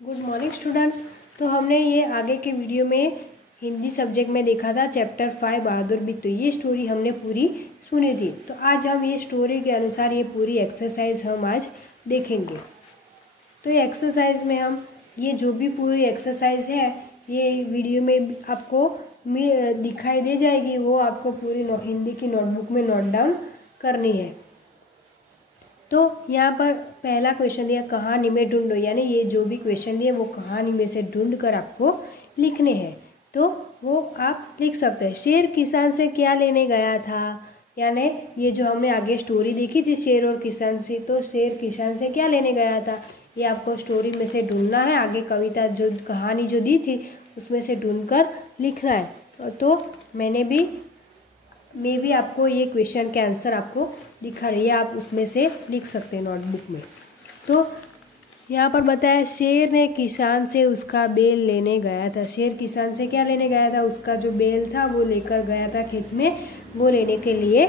Good morning students. तो हमने ये आगे के वीडियो में हिंदी सब्जेक्ट में देखा था चैप्टर 5 बहादुर बिट्टू। ये स्टोरी हमने पूरी सुनी थी। तो आज हम ये स्टोरी के अनुसार ये पूरी एक्सरसाइज हम आज देखेंगे। तो ये एक्सरसाइज में हम ये जो भी पूरी एक्सरसाइज है ये वीडियो में आपको दिखाई दे जाएगी, वो आपको पूरी हिंदी की नोटबुक में नोट डाउन करनी है। तो यहाँ पर पहला क्वेश्चन दिया कहानी में ढूंढो, यानी ये जो भी क्वेश्चन दिए वो कहानी में से ढूंढ कर आपको लिखने हैं। तो वो आप लिख सकते हैं। शेर किसान से क्या लेने गया था, यानी ये जो हमने आगे स्टोरी देखी थी शेर और किसान से, तो शेर किसान से क्या लेने गया था ये आपको स्टोरी में से ढूंढना है। आगे कविता जो कहानी जो दी थी उसमें से ढूंढ कर लिखना है। तो मैं भी आपको ये क्वेश्चन के आंसर आपको दिखा रही है, आप उसमें से लिख सकते हैं नोटबुक में। तो यहाँ पर बताया शेर ने किसान से उसका बेल लेने गया था। शेर किसान से क्या लेने गया था, उसका जो बेल था वो लेकर गया था खेत में, वो लेने के लिए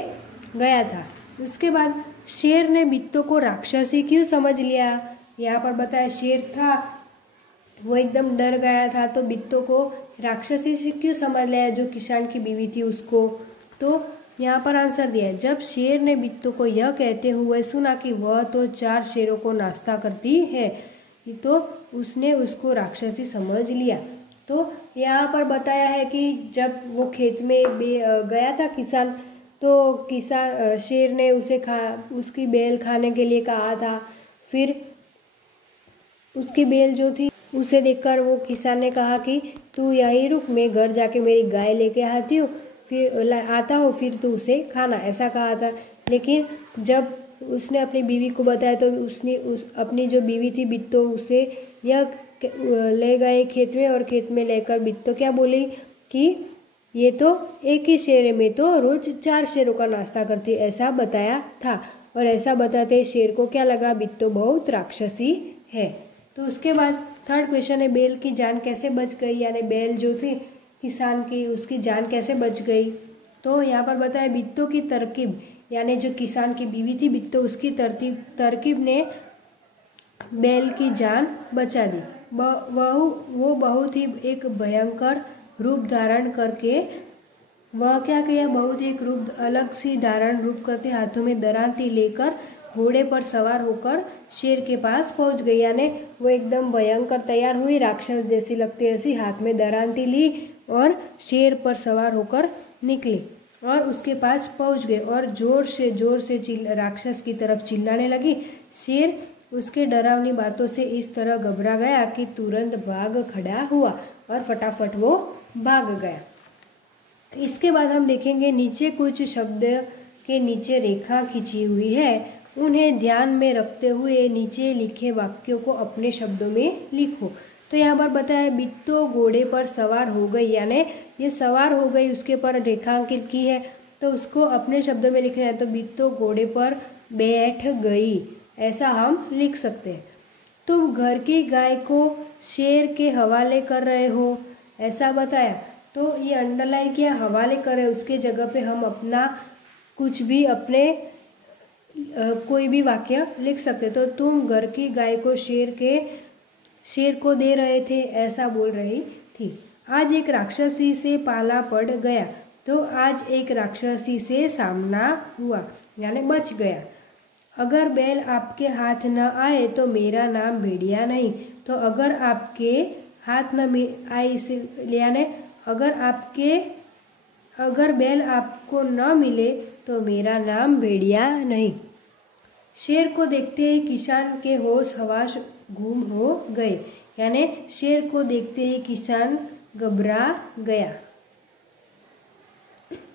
गया था। उसके बाद शेर ने बिट्टू को राक्षसी क्यों समझ लिया। यहाँ पर बताया शेर था वो एकदम डर गया था, तो बिट्टू को राक्षसी से क्यों समझ लिया, जो किसान की बीवी थी उसको। तो यहाँ पर आंसर दिया है, जब शेर ने बिट्टू को यह कहते हुए सुना कि वह तो 4 शेरों को नाश्ता करती है, तो उसने उसको राक्षसी समझ लिया। तो यहाँ पर बताया है कि जब वो खेत में गया था किसान, तो शेर ने उसे उसकी बेल खाने के लिए कहा था। फिर उसकी बेल जो थी उसे देखकर वो किसान ने कहा कि तू यहीं रुक, मैं घर जाके मेरी गाय लेके आती हूँ, फिर आता हो, फिर तू उसे खाना, ऐसा कहा था। लेकिन जब उसने अपनी बीवी को बताया तो उसने अपनी जो बीवी थी बिट्टू उसे यह ले गए खेत में, और खेत में लेकर बिट्टू क्या बोली कि ये तो एक ही शेर है, मैं तो रोज 4 शेरों का नाश्ता करती, ऐसा बताया था। और ऐसा बताते शेर को क्या लगा, बिट्टू बहुत राक्षसी है। तो उसके बाद थर्ड क्वेश्चन है बेल की जान कैसे बच गई, यानी बेल जो थी किसान की उसकी जान कैसे बच गई। तो यहाँ पर बताया बिट्टू की तरकीब, यानी जो किसान की बीवी थी बिट्टू, उसकी तरकीब ने बैल की जान बचा दी। वो बहुत ही एक भयंकर रूप धारण करके वह क्या किया, बहुत एक रूप अलग सी धारण रूप करके हाथों में दरांती लेकर घोड़े पर सवार होकर शेर के पास पहुंच गई। यानी वो एकदम भयंकर तैयार हुई, राक्षस जैसी लगती ऐसी, हाथ में दरांती ली और शेर पर सवार होकर निकली और उसके पास पहुंच गए और जोर से राक्षस की तरफ चिल्लाने लगी। शेर उसके डरावनी बातों से इस तरह घबरा गया कि तुरंत भाग खड़ा हुआ और फटाफट वो भाग गया। इसके बाद हम देखेंगे नीचे कुछ शब्द के नीचे रेखा खींची हुई है, उन्हें ध्यान में रखते हुए नीचे लिखे वाक्यों को अपने शब्दों में लिखो। तो यहाँ पर बताया बिट्टू घोड़े पर सवार हो गई, यानी ये सवार हो गई उसके पर रेखांकित की है, तो उसको अपने शब्दों में लिखना है। तो बिट्टू घोड़े पर बैठ गई, ऐसा हम लिख सकते हैं। तुम घर की गाय को शेर के हवाले कर रहे हो, ऐसा बताया। तो ये अंडरलाइन किया, हवाले कर रहे, उसके जगह पे हम अपना कुछ भी अपने कोई भी वाक्य लिख सकते। तो तुम घर की गाय को शेर को दे रहे थे, ऐसा बोल रही थी। आज एक राक्षसी से पाला पड़ गया, तो आज एक राक्षसी से सामना हुआ, यानी बच गया। अगर बैल आपके हाथ न आए तो मेरा नाम भेड़िया नहीं। तो अगर आपके हाथ न आए इसे यानी अगर बैल आपको न मिले तो मेरा नाम भेड़िया नहीं। शेर को देखते ही किसान के होश हवास गुम हो गए, यानी शेर को देखते ही किसान घबरा गया।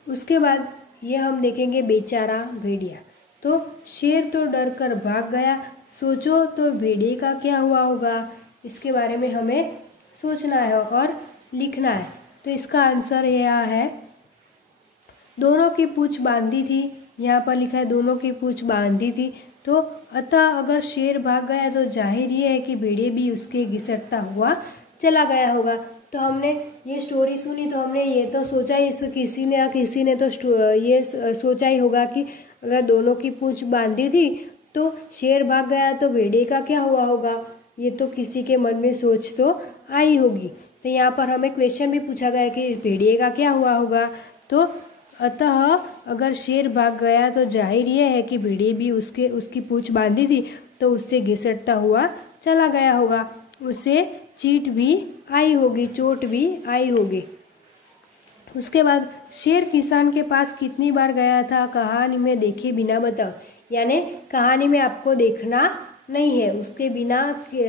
उसके बाद ये हम देखेंगे बेचारा भेड़िया। तो शेर तो डर कर भाग गया, सोचो तो भेड़िए का क्या हुआ होगा, इसके बारे में हमें सोचना है और लिखना है। तो इसका आंसर यह है दोनों की पूंछ बांधी थी, यहाँ पर लिखा है दोनों की पूंछ बांधी थी। तो अतः अगर शेर भाग गया तो जाहिर ये है कि भेड़िए भी उसके घिसटता हुआ चला गया होगा। तो हमने ये स्टोरी सुनी तो हमने ये तो सोचा ही, किसी ने तो ये सोचा ही होगा कि अगर दोनों की पूंछ बांधी थी तो शेर भाग गया तो भेड़िए का क्या हुआ होगा, ये तो किसी के मन में सोच तो आई होगी। तो यहाँ पर हमें क्वेश्चन भी पूछा गया कि भेड़िए का क्या हुआ होगा। तो अतः अगर शेर भाग गया तो जाहिर ये है कि भेड़िए भी उसकी पूंछ बांधी थी तो उससे घिसटता हुआ चला गया होगा, उसे चीट भी आई होगी, चोट भी आई होगी। उसके बाद शेर किसान के पास कितनी बार गया था, कहानी में देखे बिना बताओ। यानी कहानी में आपको देखना नहीं है, उसके बिना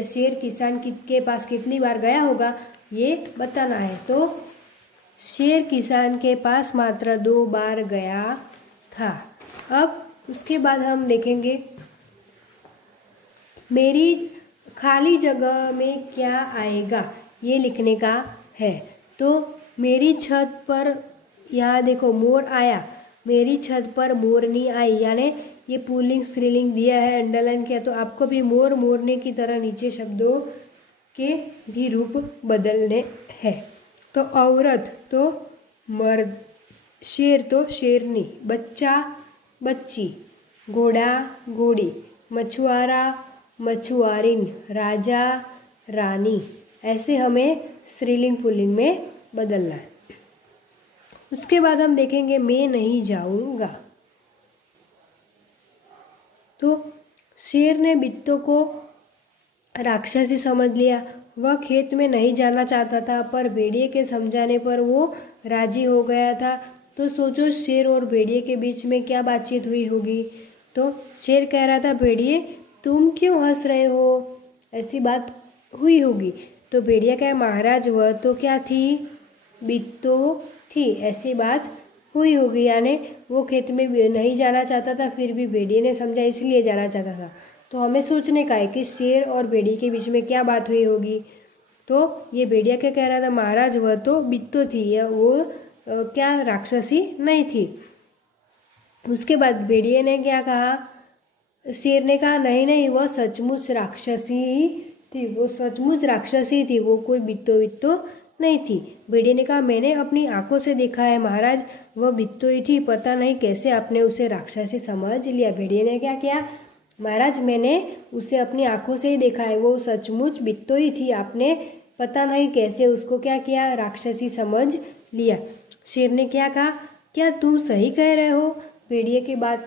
शेर किसान के पास कितनी बार गया होगा ये बताना है। तो शेर किसान के पास मात्र 2 बार गया था। अब उसके बाद हम देखेंगे मेरी खाली जगह में क्या आएगा, ये लिखने का है। तो मेरी छत पर, यहाँ देखो मोर आया, मेरी छत पर मोरनी आई, यानी ये पुल्लिंग स्त्रीलिंग दिया है, अंडरलाइन किया। तो आपको भी मोर मोरने की तरह नीचे शब्दों के भी रूप बदलने हैं। तो औरत तो मर्द, शेर तो शेरनी, बच्चा बच्ची, घोड़ा घोड़ी, मछुआरा मछुआरिन, राजा रानी, ऐसे हमें स्त्रीलिंग पुल्लिंग में बदलना है। उसके बाद हम देखेंगे मैं नहीं जाऊंगा। तो शेर ने बित्तों को राक्षसी समझ लिया, वह खेत में नहीं जाना चाहता था, पर भेड़िए के समझाने पर वो राजी हो गया था। तो सोचो शेर और भेड़िए के बीच में क्या बातचीत हुई होगी। तो शेर कह रहा था भेड़िए तुम क्यों हंस रहे हो, ऐसी बात हुई होगी। तो भेड़िया कहे महाराज वह तो क्या थी, बित्तों थी, ऐसी बात हुई होगी। यानी वो खेत में नहीं जाना चाहता था, फिर भी भेड़िए ने समझा इसलिए जाना चाहता था। तो हमें सोचने का है कि शेर और भेड़िए के बीच में क्या बात हुई होगी। तो ये भेड़िया क्या कह रहा था, महाराज वह तो बित्तों थी, या वो क्या राक्षसी नहीं थी। उसके बाद भेड़िए ने क्या कहा, शेर ने कहा नहीं नहीं वह सचमुच राक्षसी थी, वो सचमुच राक्षसी थी, वो कोई बित्तो नहीं थी। भेड़िए ने कहा मैंने अपनी आंखों से देखा है महाराज, वह बित्तो ही थी, पता नहीं कैसे आपने उसे राक्षसी समझ लिया। भेड़िए ने क्या किया, महाराज मैंने उसे अपनी आंखों से ही देखा है, वो सचमुच बित्तो ही थी, आपने पता नहीं कैसे उसको क्या किया, राक्षसी समझ लिया। शेर ने क्या कहा, क्या तुम सही कह रहे हो। भेड़िए की बात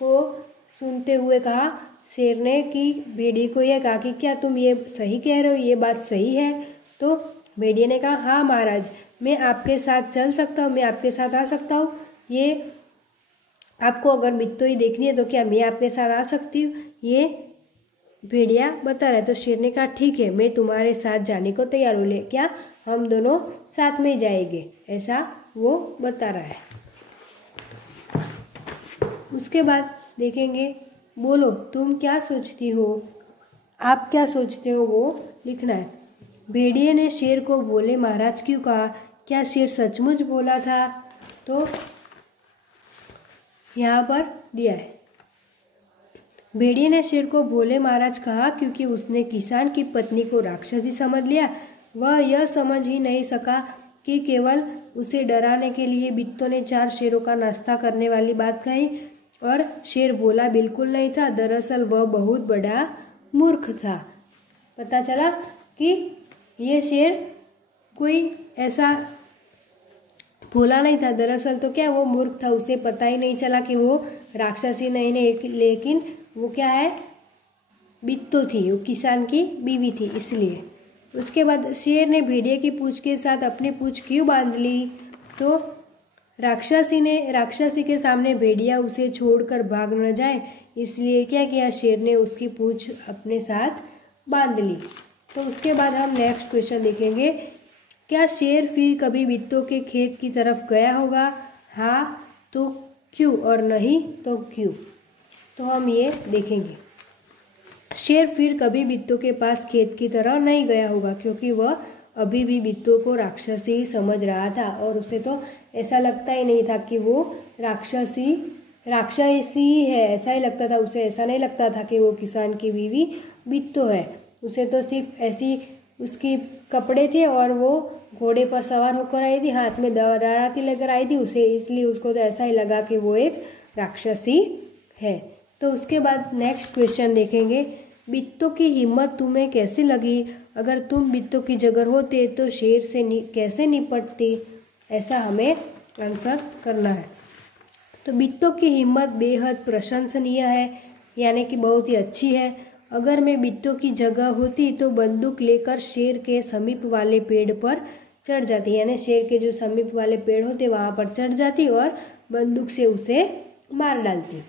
को सुनते हुए कहा शेर ने कि भेड़िए को यह कहा कि क्या तुम ये सही कह रहे हो, ये बात सही है। तो भेड़िए ने कहा हाँ महाराज मैं आपके साथ चल सकता हूँ, मैं आपके साथ आ सकता हूँ, ये आपको अगर बित्तो ही देखनी है तो क्या मैं आपके साथ आ सकती हूँ, ये भेड़िया बता रहा है। तो शेर ने कहा ठीक है मैं तुम्हारे साथ जाने को तैयार हूँ, क्या हम दोनों साथ में जाएंगे, ऐसा वो बता रहा है। उसके बाद देखेंगे बोलो तुम क्या सोचती हो, आप क्या सोचते हो, वो लिखना है। भेड़िए ने शेर को बोले महाराज क्यों कहा, क्या शेर सचमुच बोला था। तो यहाँ पर दिया है भेड़िए ने शेर को भोले महाराज कहा क्योंकि उसने किसान की पत्नी को राक्षसी समझ लिया। वह यह समझ ही नहीं सका कि केवल उसे डराने के लिए बित्तों ने 4 शेरों का नाश्ता करने वाली बात कही और शेर भोला बिल्कुल नहीं था, दरअसल वह बहुत बड़ा मूर्ख था। पता चला कि ये शेर कोई ऐसा भोला नहीं था, दरअसल तो क्या वो मूर्ख था, उसे पता ही नहीं चला कि वो राक्षसी नहीं, लेकिन वो क्या है बित्तो थी, वो किसान की बीवी थी इसलिए। उसके बाद शेर ने भेड़िए की पूंछ के साथ अपनी पूंछ क्यों बांध ली। तो राक्षसी के सामने भेड़िया उसे छोड़कर भाग न जाए इसलिए क्या किया, शेर ने उसकी पूंछ अपने साथ बांध ली। तो उसके बाद हम नेक्स्ट क्वेश्चन देखेंगे, क्या शेर फिर कभी बित्तों के खेत की तरफ गया होगा, हाँ तो क्यों और नहीं तो क्यों। तो हम ये देखेंगे शेर फिर कभी बित्तों के पास खेत की तरह नहीं गया होगा क्योंकि वह अभी भी बित्तों को राक्षसी ही समझ रहा था और उसे तो ऐसा लगता ही नहीं था कि वो राक्षसी ही है, ऐसा ही लगता था उसे, ऐसा नहीं लगता था कि वो किसान की बीवी बित्तो है। उसे तो सिर्फ ऐसी उसकी कपड़े थे और वो घोड़े पर सवार होकर आई थी, हाथ में दराती लेकर आई थी उसे, इसलिए उसको तो ऐसा ही लगा कि वो एक राक्षसी है। तो उसके बाद नेक्स्ट क्वेश्चन देखेंगे, बिट्टू की हिम्मत तुम्हें कैसी लगी? अगर तुम बिट्टू की जगह होते तो शेर से कैसे निपटते? ऐसा हमें आंसर करना है। तो बिट्टू की हिम्मत बेहद प्रशंसनीय है, यानी कि बहुत ही अच्छी है। अगर मैं बिट्टू की जगह होती तो बंदूक लेकर शेर के समीप वाले पेड़ पर चढ़ जाती, यानी शेर के जो समीप वाले पेड़ होते वहाँ पर चढ़ जाती और बंदूक से उसे मार डालती।